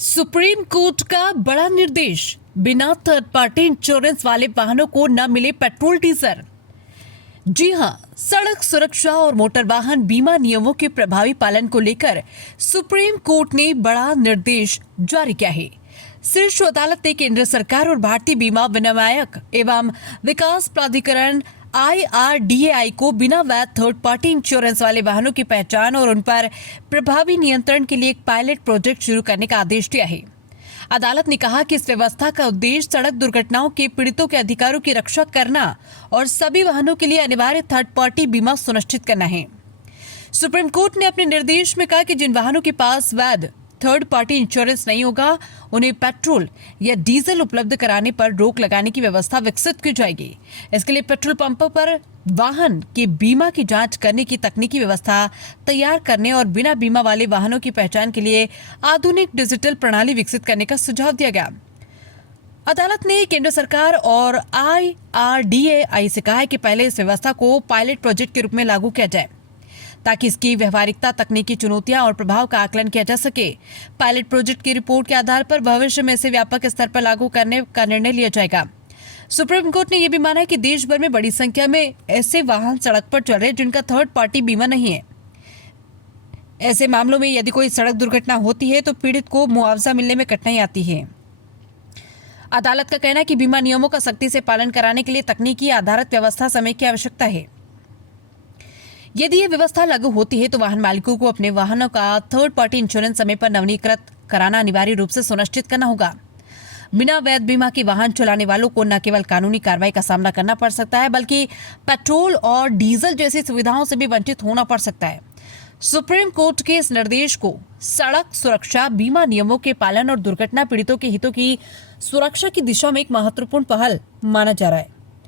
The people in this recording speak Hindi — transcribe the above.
सुप्रीम कोर्ट का बड़ा निर्देश, बिना थर्ड पार्टी इंश्योरेंस वाले वाहनों को न मिले पेट्रोल डीजल। जी हां, सड़क सुरक्षा और मोटर वाहन बीमा नियमों के प्रभावी पालन को लेकर सुप्रीम कोर्ट ने बड़ा निर्देश जारी किया है। शीर्ष अदालत ने केंद्र सरकार और भारतीय बीमा विनियामक एवं विकास प्राधिकरण IRDAI को बिना वैध थर्ड पार्टी इंश्योरेंस वाले वाहनों की पहचान और उन पर प्रभावी नियंत्रण के लिए एक पायलट प्रोजेक्ट शुरू करने का आदेश दिया है। अदालत ने कहा कि इस व्यवस्था का उद्देश्य सड़क दुर्घटनाओं के पीड़ितों के अधिकारों की रक्षा करना और सभी वाहनों के लिए अनिवार्य थर्ड पार्टी बीमा सुनिश्चित करना है। सुप्रीम कोर्ट ने अपने निर्देश में कहा कि जिन वाहनों के पास वैध थर्ड पार्टी इंश्योरेंस नहीं होगा, उन्हें पेट्रोल या डीजल उपलब्ध कराने पर रोक लगाने की व्यवस्था विकसित की जाएगी। इसके लिए पेट्रोल पंपों पर वाहन के बीमा की जांच करने की तकनीकी व्यवस्था तैयार करने और बिना बीमा वाले वाहनों की पहचान के लिए आधुनिक डिजिटल प्रणाली विकसित करने का सुझाव दिया गया। अदालत ने केंद्र सरकार और IRDAI से कहा है कि पहले इस व्यवस्था को पायलट प्रोजेक्ट के रूप में लागू किया जाए ताकि इसकी व्यवहारिकता, तकनीकी चुनौतियां और प्रभाव का आकलन किया जा सके। पायलट प्रोजेक्ट की रिपोर्ट के आधार पर भविष्य में इसे व्यापक स्तर पर लागू करने का निर्णय लिया जाएगा। सुप्रीम कोर्ट ने यह भी माना है कि देश भर में बड़ी संख्या में ऐसे वाहन सड़क पर चल रहे हैं जिनका थर्ड पार्टी बीमा नहीं है। ऐसे मामलों में यदि कोई सड़क दुर्घटना होती है तो पीड़ित को मुआवजा मिलने में कठिनाई आती है। अदालत का कहना है कि बीमा नियमों का सख्ती से पालन कराने के लिए तकनीकी आधारित व्यवस्था समय की आवश्यकता है। यदि यह व्यवस्था लागू होती है तो वाहन मालिकों को अपने वाहनों का थर्ड पार्टी इंश्योरेंस समय पर नवीनीकृत कराना अनिवार्य रूप से सुनिश्चित करना होगा। बिना वैध बीमा के वाहन चलाने वालों को न केवल कानूनी कार्रवाई का सामना करना पड़ सकता है, बल्कि पेट्रोल और डीजल जैसी सुविधाओं से भी वंचित होना पड़ सकता है। सुप्रीम कोर्ट के इस निर्देश को सड़क सुरक्षा, बीमा नियमों के पालन और दुर्घटना पीड़ितों के हितों की सुरक्षा की दिशा में एक महत्वपूर्ण पहल माना जा रहा है।